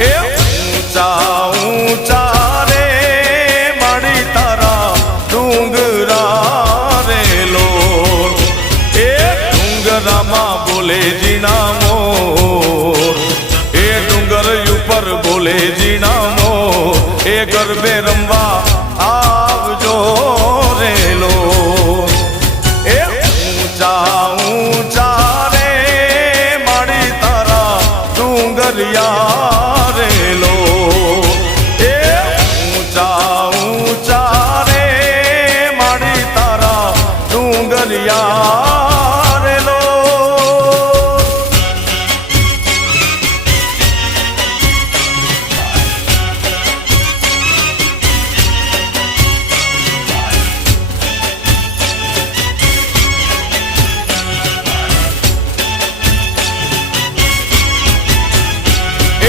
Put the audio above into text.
એ ઊંચા ઊંચા રે માડી તારા ડુંગરા રે લોર એ ડુંગરામાં બોલે જીણા મોર એ ડુંગર ઉપર બોલે જીણા